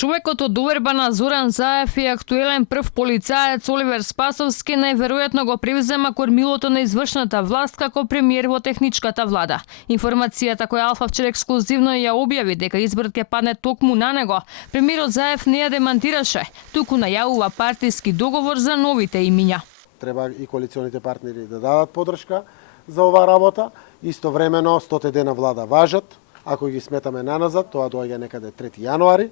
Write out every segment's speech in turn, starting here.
Човекот од доверба на Зоран Заев и актуелен прв полицаец Оливер Спасовски најверојатно го превзема кормилото на извршната власт како премиер во техничката влада. Информацијата која Алфа вчера ексклузивно ја објави дека изборот ќе падне токму на него, премиерот Заев не ја демантираше, туку најавува партиски договор за новите имиња. Треба и коалиционите партнери да дадат поддршка за оваа работа. Истовремено 100 дена влада важат. Ако ги сметаме наназад, тоа доаѓа некаде 3 јануари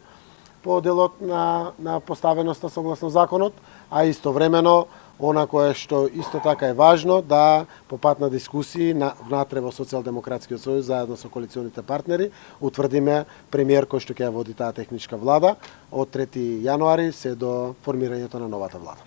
по делот на поставеноста согласно законот, а истовремено она кое што исто така е важно да по пат на дискусии внатре во Социјалдемократскиот сојуз заедно со коалиционите партнери утврдиме премиер кој што ќе ја води таа техничка влада од 3 јануари се до формирањето на новата влада.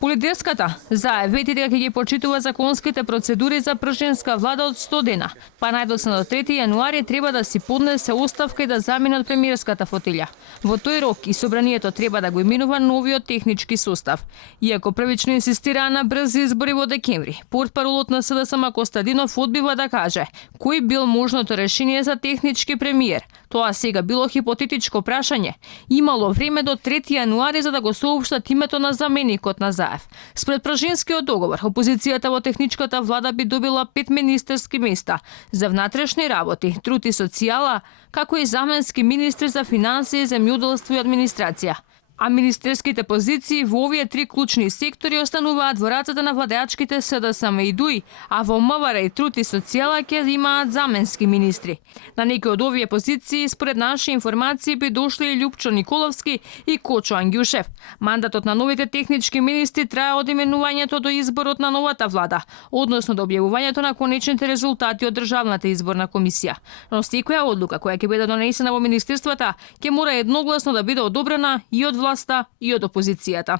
По лидерската, Заев вети дека ќе ги почитува законските процедури за пршинска влада од 100 дена, па најдоцна до 3 јануари треба да си поднесе оставка и да замине од премиерската фотилја. Во тој рок и собранието треба да го именува новиот технички состав. Иако првично инсистираа на брзи избори во декември, портпаролот на СДСМ Костадинов одбива да каже кој бил можното решение за технички премиер. Тоа сега било хипотетичко прашање. Имало време до 3 јануари за да го соопштат името на заменикот на Заев. Спред прашинскиот договор, опозицијата во техничката влада би добила 5 министерски места за внатрешни работи, труд и социјала, како и заменски министри за финансии, земјоделство и администрација. А министерските позиции во овие 3 клучни сектори остануваат во рацете на владеачките СДСМ и ДУИ, а во МВР и труд и социјала ќе имаат заменски министри. На некои од овие позиции, според наши информации, би дошли и Љупчо Николовски и Кочо Ангјушев. Мандатот на новите технички министри трае од именувањето до изборот на новата влада, односно до објавувањето на конечните резултати од Државната изборна комисија. Но секоја одлука која ќе биде донесена во министерствата ќе мора едногласно да биде одобрена и од власта и од опозицијата.